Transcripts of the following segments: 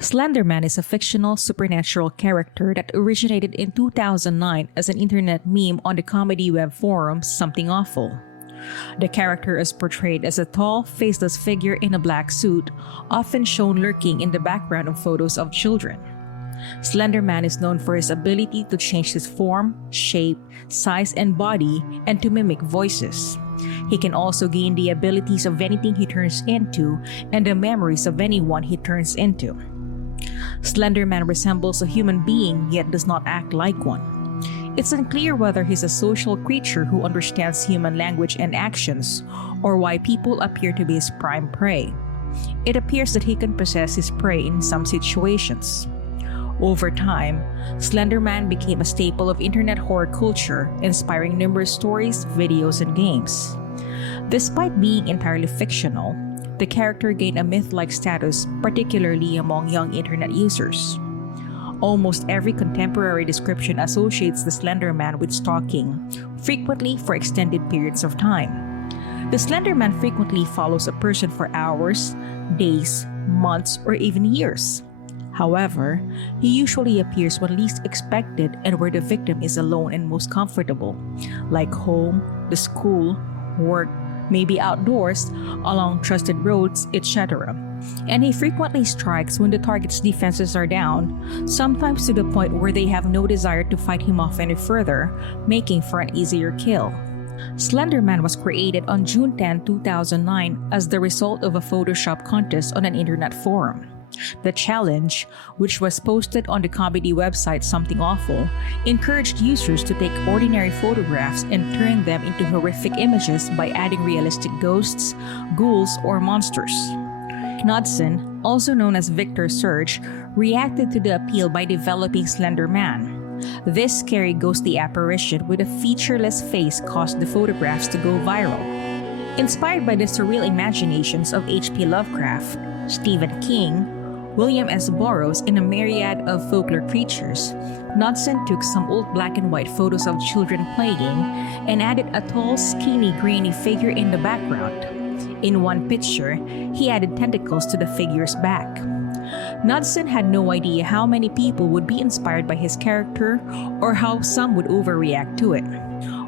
Slenderman is a fictional supernatural character that originated in 2009 as an internet meme on the comedy web forum Something Awful. The character is portrayed as a tall, faceless figure in a black suit, often shown lurking in the background of photos of children. Slenderman is known for his ability to change his form, shape, size, and body, and to mimic voices. He can also gain the abilities of anything he turns into and the memories of anyone he turns into. Slenderman resembles a human being yet does not act like one. It's unclear whether he's a social creature who understands human language and actions, or why people appear to be his prime prey. It appears that he can possess his prey in some situations. Over time, Slenderman became a staple of internet horror culture, inspiring numerous stories, videos, and games. Despite being entirely fictional, the character gained a myth-like status, particularly among young internet users. Almost every contemporary description associates the Slenderman with stalking, frequently for extended periods of time. The Slenderman frequently follows a person for hours, days, months, or even years. However, he usually appears when least expected and where the victim is alone and most comfortable, like home, the school, work, maybe outdoors, along trusted roads, etc. And he frequently strikes when the target's defenses are down, sometimes to the point where they have no desire to fight him off any further, making for an easier kill. Slenderman was created on June 10, 2009 as the result of a Photoshop contest on an internet forum. The challenge, which was posted on the comedy website Something Awful, encouraged users to take ordinary photographs and turn them into horrific images by adding realistic ghosts, ghouls, or monsters. Knudsen, also known as Victor Surge, reacted to the appeal by developing Slenderman. This scary ghostly apparition with a featureless face caused the photographs to go viral. Inspired by the surreal imaginations of H.P. Lovecraft, Stephen King, William S. Burroughs, and a myriad of folklore creatures, Knudsen took some old black and white photos of children playing and added a tall, skinny, grainy figure in the background. In one picture, he added tentacles to the figure's back. Knudsen had no idea how many people would be inspired by his character or how some would overreact to it.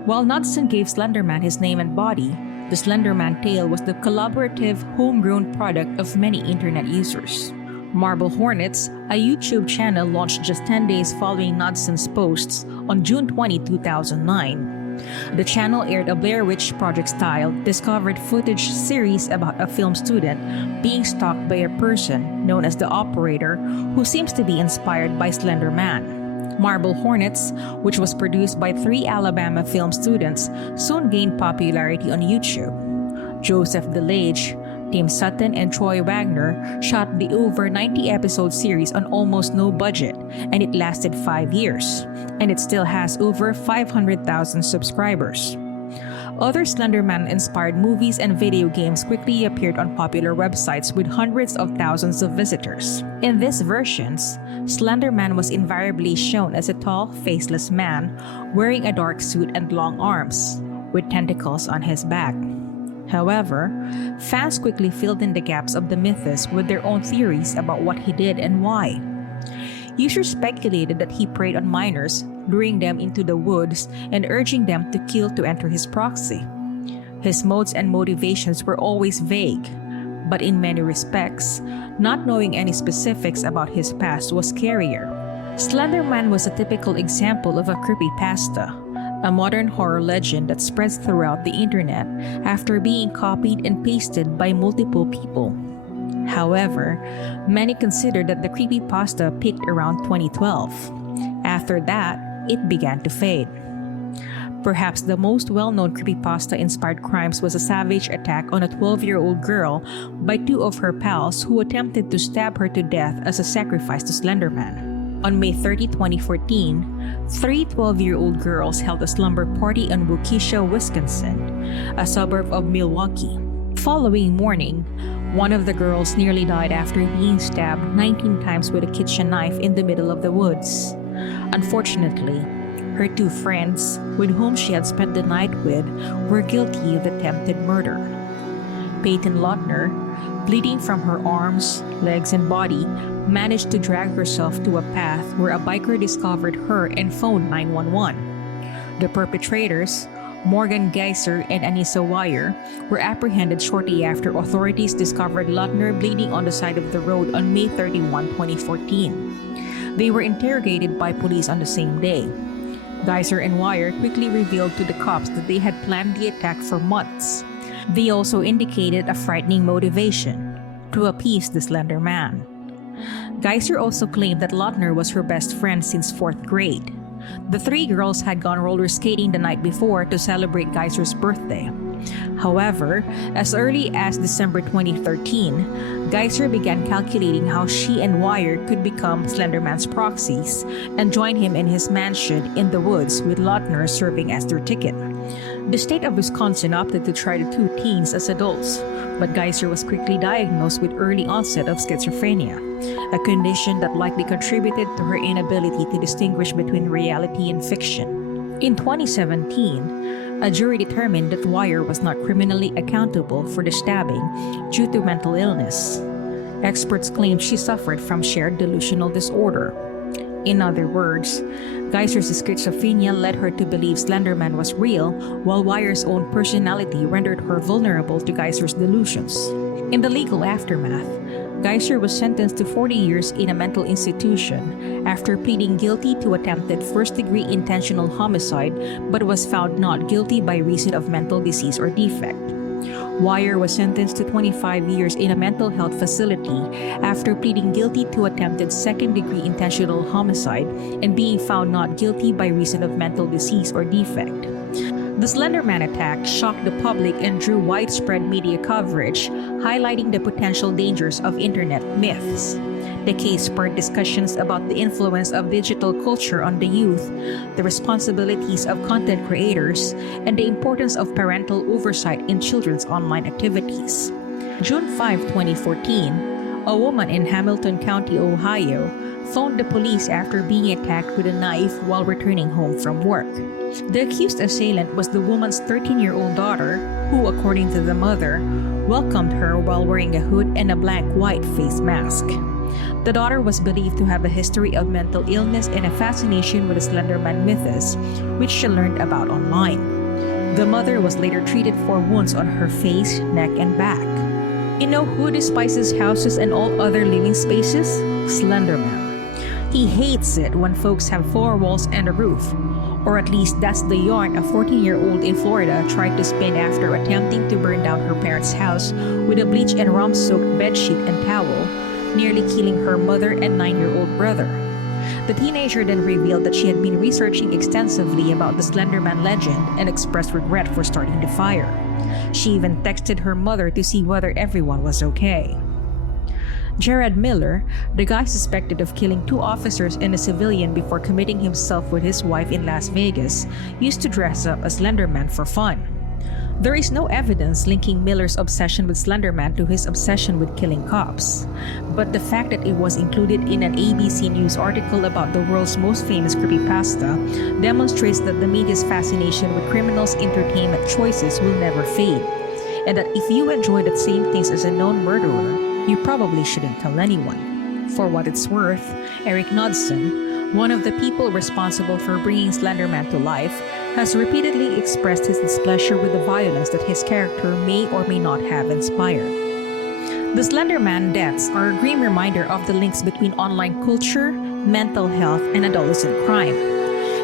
While Knudsen gave Slenderman his name and body, the Slenderman tale was the collaborative, homegrown product of many internet users. Marble Hornets, a YouTube channel launched just 10 days following Knudsen's posts on June 20, 2009. The channel aired a Blair Witch Project-style discovered footage series about a film student being stalked by a person known as the Operator who seems to be inspired by Slenderman. Marble Hornets, which was produced by 3 Alabama film students, soon gained popularity on YouTube. Joseph DeLage, Tim Sutton, and Troy Wagner shot the over 90-episode series on almost no budget, and it lasted 5 years, and it still has over 500,000 subscribers. Other Slenderman-inspired movies and video games quickly appeared on popular websites with hundreds of thousands of visitors. In these versions, Slenderman was invariably shown as a tall, faceless man wearing a dark suit and long arms, with tentacles on his back. However, fans quickly filled in the gaps of the mythos with their own theories about what he did and why. Users speculated that he preyed on minors, luring them into the woods and urging them to kill to enter his proxy. His modes and motivations were always vague, but in many respects, not knowing any specifics about his past was scarier. Slenderman was a typical example of a creepypasta, a modern horror legend that spreads throughout the internet after being copied and pasted by multiple people. However, many consider that the creepypasta peaked around 2012. After that, it began to fade. Perhaps the most well-known creepypasta-inspired crimes was a savage attack on a 12-year-old girl by 2 of her pals who attempted to stab her to death as a sacrifice to Slenderman. On May 30, 2014, 3 12-year-old girls held a slumber party in Waukesha, Wisconsin, a suburb of Milwaukee. Following morning, one of the girls nearly died after being stabbed 19 times with a kitchen knife in the middle of the woods. Unfortunately, her 2 friends, with whom she had spent the night with, were guilty of attempted murder. Payton Leutner, bleeding from her arms, legs, and body, managed to drag herself to a path where a biker discovered her and phoned 911. The perpetrators, Morgan Geyser and Anissa Weier, were apprehended shortly after authorities discovered Leutner bleeding on the side of the road on May 31, 2014. They were interrogated by police on the same day. Geyser and Weier quickly revealed to the cops that they had planned the attack for months. They also indicated a frightening motivation: to appease the slender man. Geyser also claimed that Leutner was her best friend since 4th grade. The three girls had gone roller skating the night before to celebrate Geyser's birthday. However, as early as December 2013, Geyser began calculating how she and Weier could become Slenderman's proxies and join him in his mansion in the woods, with Leutner serving as their ticket. The state of Wisconsin opted to try the two teens as adults, but Geyser was quickly diagnosed with early onset of schizophrenia, a condition that likely contributed to her inability to distinguish between reality and fiction. In 2017, a jury determined that Weier was not criminally accountable for the stabbing due to mental illness. Experts claimed she suffered from shared delusional disorder. In other words, Geyser's schizophrenia led her to believe Slenderman was real, while Weier's own personality rendered her vulnerable to Geyser's delusions. In the legal aftermath, Geyser was sentenced to 40 years in a mental institution after pleading guilty to attempted first-degree intentional homicide, but was found not guilty by reason of mental disease or defect. Weier was sentenced to 25 years in a mental health facility after pleading guilty to attempted second-degree intentional homicide and being found not guilty by reason of mental disease or defect. The Slenderman attack shocked the public and drew widespread media coverage, highlighting the potential dangers of internet myths. The case spurred discussions about the influence of digital culture on the youth, the responsibilities of content creators, and the importance of parental oversight in children's online activities. June 5, 2014, a woman in Hamilton County, Ohio, phoned the police after being attacked with a knife while returning home from work. The accused assailant was the woman's 13-year-old daughter, who, according to the mother, welcomed her while wearing a hood and a blank white face mask. The daughter was believed to have a history of mental illness and a fascination with the Slenderman mythos, which she learned about online. The mother was later treated for wounds on her face, neck, and back. You know who despises houses and all other living spaces? Slenderman. He hates it when folks have 4 walls and a roof. Or at least that's the yarn a 14-year-old in Florida tried to spin after attempting to burn down her parents' house with a bleach and rum-soaked bedsheet and towel, nearly killing her mother and 9-year-old brother. The teenager then revealed that she had been researching extensively about the Slenderman legend and expressed regret for starting the fire. She even texted her mother to see whether everyone was okay. Jerad Miller, the guy suspected of killing 2 officers and a civilian before committing himself with his wife in Las Vegas, used to dress up as Slenderman for fun. There is no evidence linking Miller's obsession with Slenderman to his obsession with killing cops, but the fact that it was included in an ABC News article about the world's most famous creepypasta demonstrates that the media's fascination with criminals' entertainment choices will never fade, and that if you enjoy the same things as a known murderer, you probably shouldn't tell anyone. For what it's worth, Knudsen, one of the people responsible for bringing Slenderman to life, has repeatedly expressed his displeasure with the violence that his character may or may not have inspired. The Slenderman deaths are a grim reminder of the links between online culture, mental health, and adolescent crime.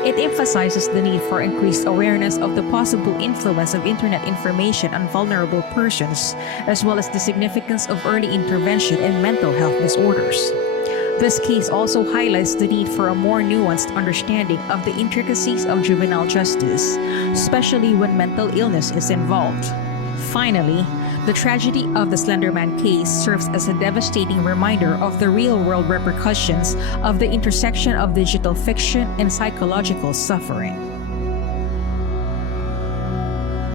It emphasizes the need for increased awareness of the possible influence of internet information on vulnerable persons, as well as the significance of early intervention in mental health disorders. This case also highlights the need for a more nuanced understanding of the intricacies of juvenile justice, especially when mental illness is involved. Finally, the tragedy of the Slenderman case serves as a devastating reminder of the real-world repercussions of the intersection of digital fiction and psychological suffering.